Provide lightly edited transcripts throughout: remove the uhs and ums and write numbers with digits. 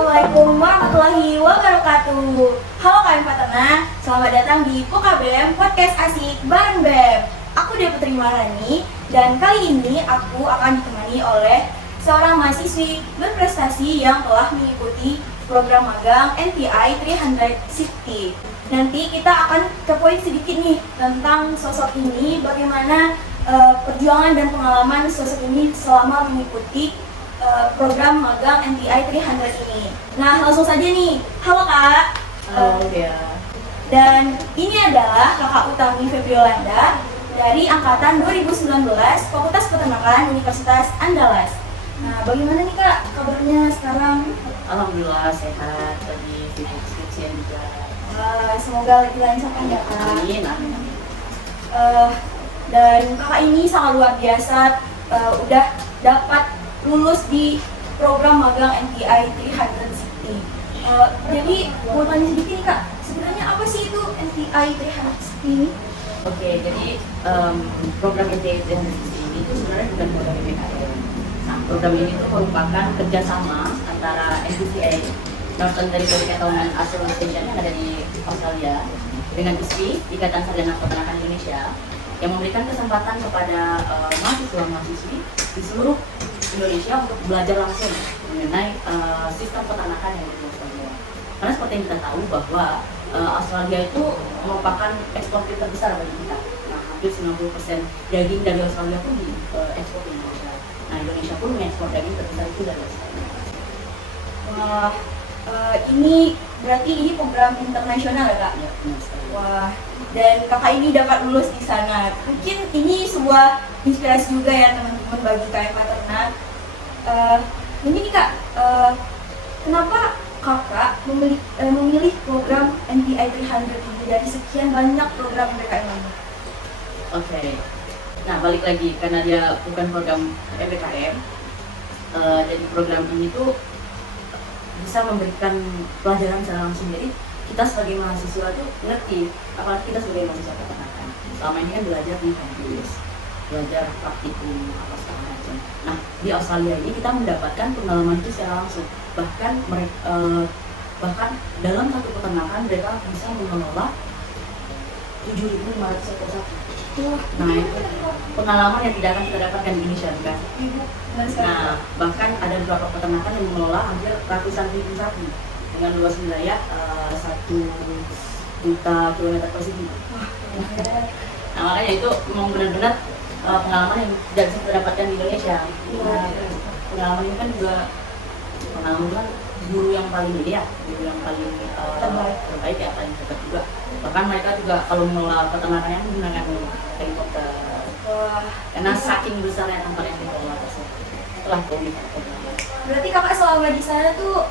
Assalamualaikum warahmatullahi wabarakatuh. Halo kalian Fatana, selamat datang di Pokabem Podcast Asik bareng Bem. Aku Dia Putri Marani dan kali ini aku akan ditemani oleh seorang mahasiswi berprestasi yang telah mengikuti program magang NTI 360. Nanti kita akan kepoin sedikit nih tentang sosok ini, bagaimana perjuangan dan pengalaman sosok ini selama mengikuti program magang NTI 300 ini. Nah, langsung saja nih. Halo Kak. Halo ya. Dan ini adalah Kakak Utami Febriolanda dari angkatan 2019 Fakultas Peternakan Universitas Andalas. Nah, bagaimana nih Kak kabarnya sekarang? Alhamdulillah sehat, lagi sibuk skripsian juga. Semoga lagi lancar ya Kak. Amin. Dan Kakak ini sangat luar biasa, udah dapat lulus di program magang NTI 360. Jadi mau tanya sedikit nih Kak, sebenarnya apa sih itu NTI 360 ini? Oke, jadi program NTI 360 ini itu sebenarnya bukan program MBKM. Nah, program ini itu merupakan kerjasama antara NTCA, Northern Territory Cattlemen Association yang ada di Australia, dengan ISPI, Ikatan Sarjana Peternakan Indonesia, yang memberikan kesempatan kepada mahasiswa-mahasiswi di seluruh Indonesia untuk belajar langsung mengenai sistem peternakan yang ada di Australia. Karena seperti yang kita tahu bahwa Australia itu merupakan eksportir terbesar bagi kita. Nah, hampir 90% daging dari Australia pun diekspor ke Indonesia. Nah, Indonesia pun mengekspor daging terbesar itu dari Australia. Wah, ini berarti ini program internasional ya Kak? Ya, benar sekali. Wah, dan Kakak ini dapat lulus di sana. Mungkin ini sebuah inspirasi juga ya teman-teman bagi KM Paternak. Ini nih Kak, kenapa Kakak memilih program NTI 300 ini dari sekian banyak program MBKM ini? Oke. Nah, balik lagi karena dia bukan program MBKM. Jadi program ini tuh bisa memberikan pelajaran secara langsung. Jadi kita sebagai mahasiswa tuh ngerti, apalagi kita sebagai mahasiswa peternakan. Selama ini kan belajar di kampus, belajar praktikum apa segala macam. Nah, di Australia ini kita mendapatkan pengalaman itu secara langsung. Bahkan dalam satu peternakan mereka bisa mengelola 7.500 ekor sapi. Nah, itu pengalaman yang tidak akan kita dapatkan di Indonesia, bukan? Nah, bahkan ada beberapa peternakan yang mengelola hampir ratusan ribu sapi dengan luas wilayah 1 juta kilometer persegi. Nah, makanya itu memang benar-benar pengalaman yang tidak bisa kita dapatkan di Indonesia. Nah, pengalaman ini kan juga pengalaman guru yang paling ini ya, guru yang paling terbaik ya, paling dekat juga. Bahkan mereka juga kalau mengelola peternakannya menggunakan helikopter. Karena saking besarnya tempat yang dikelola tersebut. Itulah keunikan. Berarti Kakak selama di sana tuh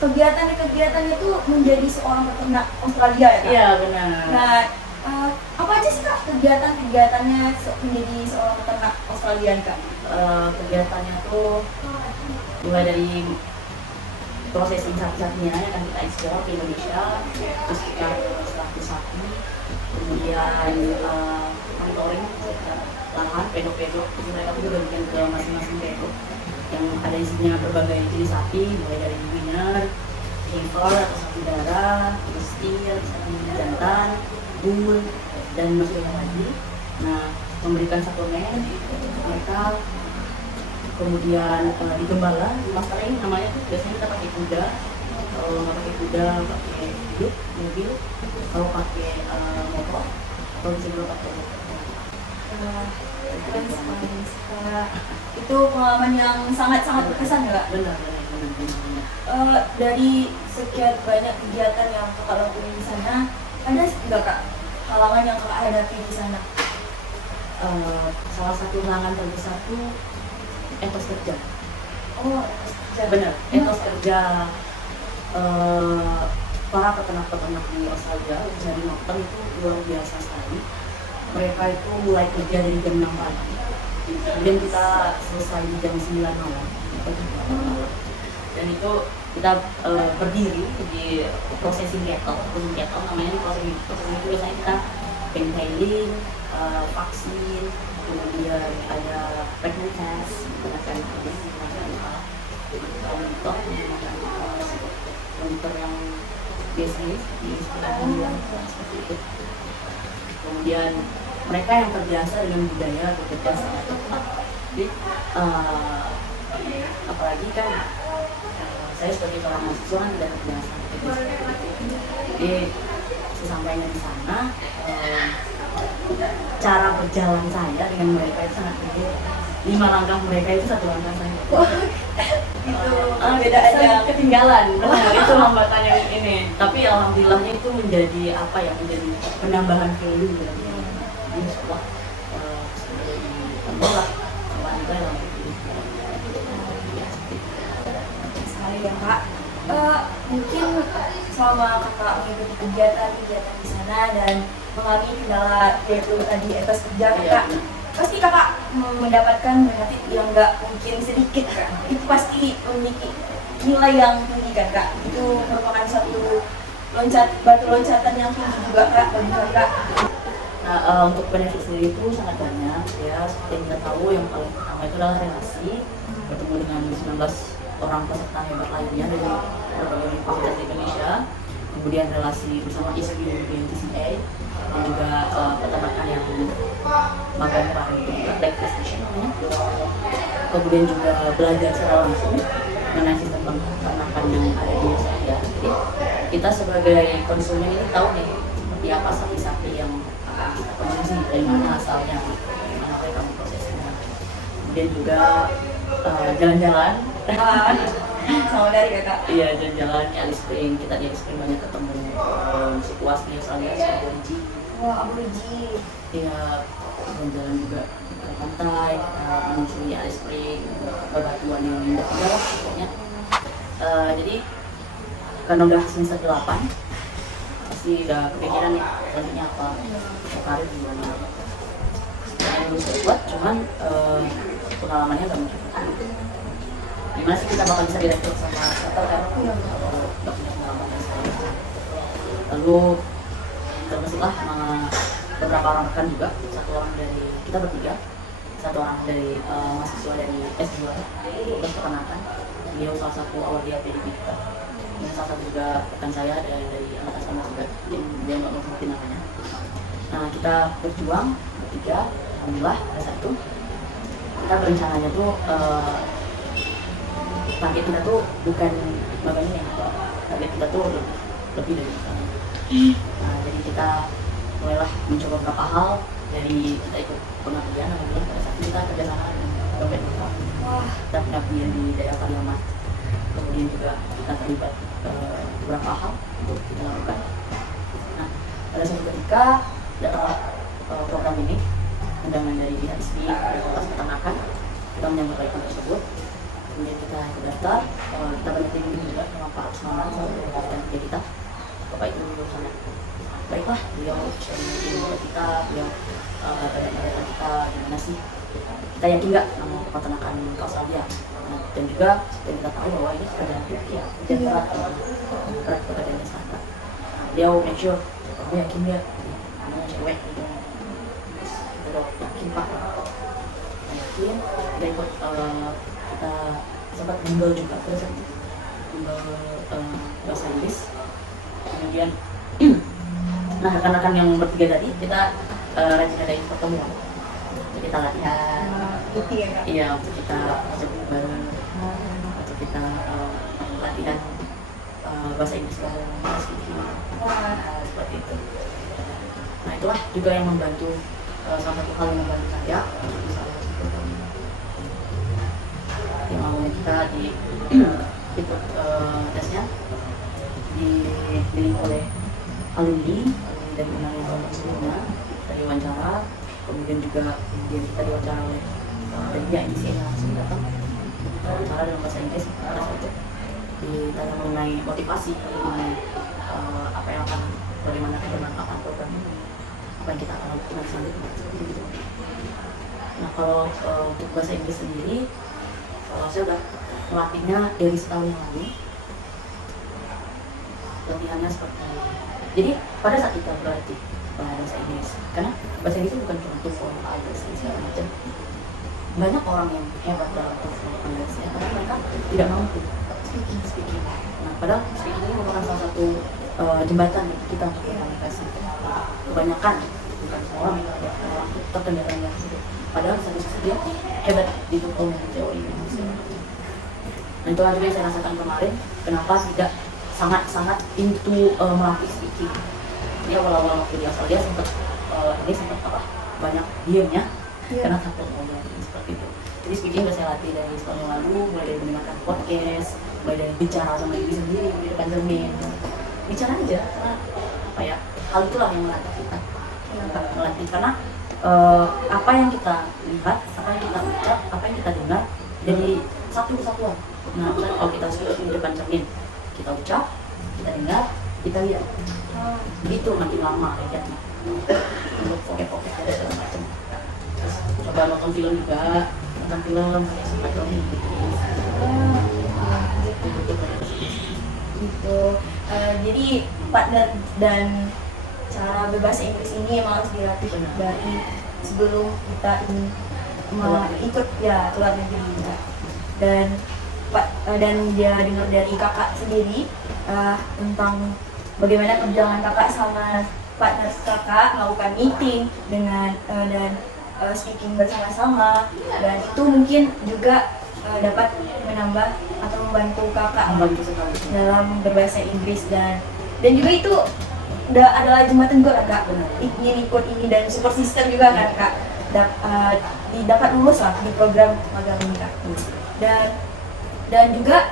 kegiatan itu menjadi seorang peternak Australia ya Kak? Iya, benar. Nah, apa aja sih Kak kegiatannya menjadi seorang peternak Australia Kak? Kegiatannya tuh mulai dari processing sapi-sapinya yang akan kita ekspor ke Indonesia, terus kita 100 sapi, kemudian monitoring sekitar lahan, pedok-pedok, mereka juga bagian ke masing-masing pedok yang ada isinya berbagai jenis sapi, mulai dari winner, heifer atau sapi darah, terus steer, sapi jantan, bull, dan masih banyak lagi. Nah, memberikan suplemen mereka, kemudian digembala, di mastering namanya tuh biasanya kita pakai kuda. Kalau nggak pakai kuda, pakai jeep, mobil, kalau pakai motor, atau bisa juga pakai motor. Keren sekali Kak. Itu pengalaman yang sangat-sangat berkesan ya Kak? Benar. Dari sekian banyak kegiatan yang Kakak lakukan di sana, ada nggak Kak halangan yang Kakak hadapi di sana? Salah satu halangan terbesar tuh etos kerja. Oh, Benar, etos kerja para peternak-peternak di Australia, khususnya di Northern itu luar biasa sekali. Mereka itu mulai kerja dari jam 6 pagi, kemudian kita selesai di jam 9 malam. Dan itu kita berdiri di processing cattle namanya. Processing itu biasanya kita bentailing, vaksin, kemudian ada pregnant test, monitor monitor yang biasa di sekolah seperti itu. Kemudian mereka yang terbiasa dengan budaya bekerja sangat cepat. Jadi apalagi kan saya sebagai seorang mahasiswa kan tidak terbiasa bekerja seperti itu. Jadi sesampainya di sana cara berjalan saya dengan mereka itu sangat berbeda. 5 langkah mereka itu 1 langkah saya. Gitu. Beda aja ketinggalan. Benar, itu hambatan yang ini. Tapi alhamdulillahnya itu menjadi apa ya, menjadi penambahan value ya. Ini sebuah sebagai pembalap wanita yang Sekali ya Kak. Mungkin selama Kakak mengikuti kegiatan-kegiatan di sana dan mengalami kendala yaitu tadi etos kerja Kakak, pasti Kakak mendapatkan benefit yang nggak mungkin sedikit kan? Itu pasti memiliki nilai yang tinggi kan Kak? Itu merupakan suatu batu loncatan yang tinggi juga Kak bagi Kakak. Nah, untuk benefit sendiri itu sangat banyak ya. Seperti yang kita tahu, yang paling pertama itu adalah relasi, bertemu dengan 19 orang peserta hebat lainnya dari berbagai universitas di Indonesia. Kemudian relasi bersama ISP di NTCA dan juga peternakan yang magang paling itu juga Black Station namanya. Kemudian juga belajar secara langsung mengenai sistem peternakan yang ada di Australia. Jadi kita sebagai konsumen ini tahu nih seperti apa sapi-sapi yang kita konsumsi, dari mana asalnya, dari mana mereka memprosesnya. Kemudian juga jalan-jalan Sama dari Kakak. iya, jalan-jalan di Alice Spring. Kita di Alice Spring banyak ketemu situasi di Australia, aborigin. Wah, aborigin. Iya, jalan-jalan juga ke pantai, menyusuri Alice Spring, bebatuan yang indah lah pokoknya. Jadi karena udah semester 8 pasti udah kepikiran nih nantinya apa, karir gimana. Yang belum saya buat, cuman pengalamannya gak mungkin. Gimana sih kita bakal bisa direkrut sama shuttle kan? Kalau gak punya pengalaman yang saya. Lalu termasuklah sama beberapa orang rekan juga, satu orang dari kita bertiga, satu orang dari mahasiswa dari S2 Fakultas Peternakan. Dia salah satu awal dia PDP kita. Dan salah satu juga rekan saya dari anak asrama juga, dia nggak mau sebutin namanya. Nah, kita berjuang bertiga, alhamdulillah pada saat itu kita berencananya tuh target kita tuh bukan bagaimana nih, target kita tuh lebih dari itu. Nah, jadi kita mulailah mencoba beberapa hal. Dari kita ikut pengabdian, alhamdulillah pada saat itu kita kerjasama dengan dompet kita. Kita pengabdian di daerah Pariaman. Kemudian juga kita terlibat beberapa hal untuk kita lakukan. Nah, pada suatu ketika datang program ini, undangan dari ISP dari Fakultas Peternakan, kita menyambut baikkan tersebut. Kemudian kita daftar, kita banyak tim juga sama Pak Asmanan, sama dan kita. Bapak itu sangat baiklah, beliau sharing kita, beliau banyak kita gimana sih kita yakin nggak sama peternakan ke Australia. Nah, dan juga seperti kita tahu bahwa ini pekerjaan ya, pekerjaan berat pekerjaannya sangat. Beliau make sure, kamu yakin nggak? Kamu cewek gitu. Terus yakin Pak. Yakin. Kita ikut kita sempat bimbel juga terus bimbel bahasa Inggris. Kemudian nah, rekan-rekan yang bertiga tadi kita rajin adain pertemuan. Kita latihan. Iya, untuk kita masuk bareng, atau kita latihan bahasa Inggris bareng, seperti itu. Nah, itulah juga yang membantu, salah satu hal yang membantu saya untuk bisa masuk program ini. Yang awalnya kita ikut tesnya dipilih oleh alumni dari undangan tahun sebelumnya, dari wawancara. Kemudian juga kita diwawancara oleh dari pihak ISP yang langsung datang wawancara dalam bahasa Inggris. Pada saat itu ditanya mengenai motivasi, mengenai apa yang akan, bagaimana kebermanfaatan program ini, apa yang kita akan lakukan selanjutnya, seperti itu. Nah, kalau untuk bahasa Inggris sendiri, saya sudah melatihnya dari setahun yang lalu. Latihannya seperti, jadi pada saat kita berlatih bahasa Inggris, karena bahasa Inggris itu bukan cuma TOEFL, IELTS, segala macam. Banyak orang yang hebat dalam TOEFL, IELTS, karena mereka tidak mampu speaking. Nah, padahal speaking ini merupakan salah satu jembatan kita untuk komunikasi. Kebanyakan bukan semua orang terkendala padahal satu sisi dia hebat di teori ini. Nah, itulah juga yang saya rasakan kemarin kenapa tidak sangat into melatih speaking. Ini awal-awal waktu dia asal dia sempat banyak diemnya karena takut ngomong seperti itu. Jadi speaking udah saya latih dari setahun yang lalu, mulai dari mendengarkan podcast, mulai dari bicara sama diri sendiri di depan cermin. Bicara aja, karena apa ya, hal itulah yang melatih kita. Melatih karena apa yang kita lihat, apa yang kita ucap, apa yang kita dengar jadi satu kesatuan. Nah, kalau kita speaking di depan cermin, kita ucap, kita dengar, kita lihat. Itu makin lama ya, untuk pocket dan segala macam. Coba nonton film juga, nonton film atau gitu. Jadi partner dan cara berbahasa Inggris ini emang harus dilatih dari sebelum kita ikut ya keluar negeri ya. Dan dia dengar dari kakak sendiri tentang bagaimana perjalanan kakak sama partner kakak melakukan meeting dengan dan speaking bersama-sama, dan itu mungkin juga dapat menambah atau membantu kakak dalam berbahasa Inggris, dan juga itu udah adalah jembatan juga kan kak, ingin ikut ini dan support system juga kan kak, dapat lulus lah di program magang ini kak. Dan juga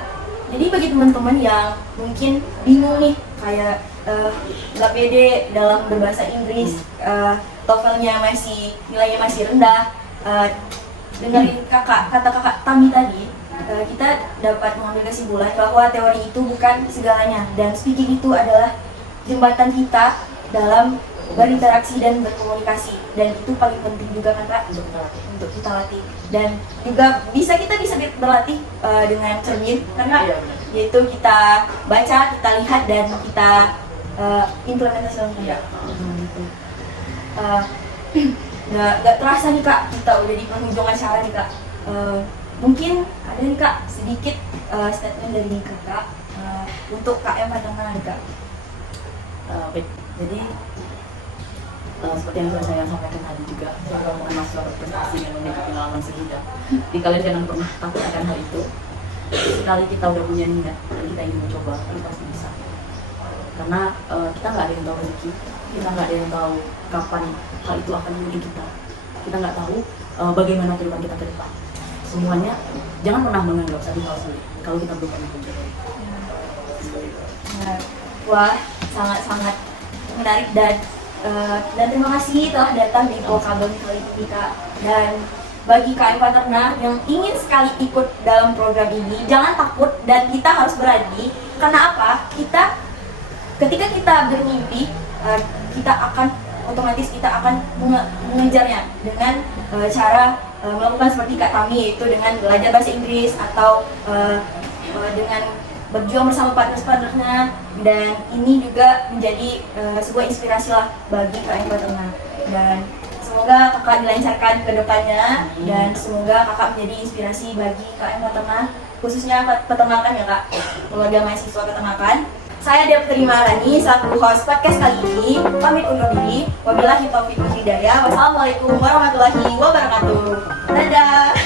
jadi bagi teman-teman yang mungkin bingung nih kayak nggak pede dalam berbahasa Inggris, TOEFL-nya nilainya masih rendah, dengerin kata kakak Tami tadi, kita dapat mengambil kesimpulan bahwa teori itu bukan segalanya, dan speaking itu adalah jembatan kita dalam berinteraksi dan berkomunikasi, dan itu paling penting juga kan kak untuk kita latih. Dan juga kita bisa berlatih dengan cermin, karena yaitu kita baca, kita lihat, dan kita implementasi juga. Nggak terasa nih kak, kita udah di penghujung acara nih kak. Mungkin ada nih kak sedikit statement dari kakak untuk KM Padang nih kak. Baik, jadi seperti yang sudah saya sampaikan tadi juga, kalau mengenal suatu prestasi yang memiliki pengalaman sehidup, jadi kalian jangan pernah takut akan hal itu. Sekali kita udah punya niat dan kita ingin mencoba, kita pasti bisa. Karena kita nggak ada yang tahu rezeki, kita nggak ada yang tahu kapan hal itu akan menuju kita nggak tahu bagaimana kehidupan kita ke depan. Semuanya jangan pernah menganggap satu hal sulit kalau kita belum pernah mencoba. Wah, sangat menarik, dan terima kasih telah datang di Kabel kali ini kak. Dan bagi KM Paterna yang ingin sekali ikut dalam program ini, jangan takut dan kita harus berani. Karena apa? Ketika kita bermimpi, kita akan mengejarnya dengan cara melakukan seperti Kak Tami, yaitu dengan belajar bahasa Inggris atau dengan berjuang bersama partner-partnernya. Dan ini juga menjadi sebuah inspirasi lah bagi KM Paterna. Dan semoga kakak dilancarkan ke depannya, dan semoga kakak menjadi inspirasi bagi KM Paterna, khususnya peternakan ya kak, keluarga mahasiswa peternakan. Saya Dea Putri Maharani, selaku host podcast kali ini, pamit undur diri. Wabillahi taufiq wal hidayah. Wassalamualaikum warahmatullahi wabarakatuh. Dadah.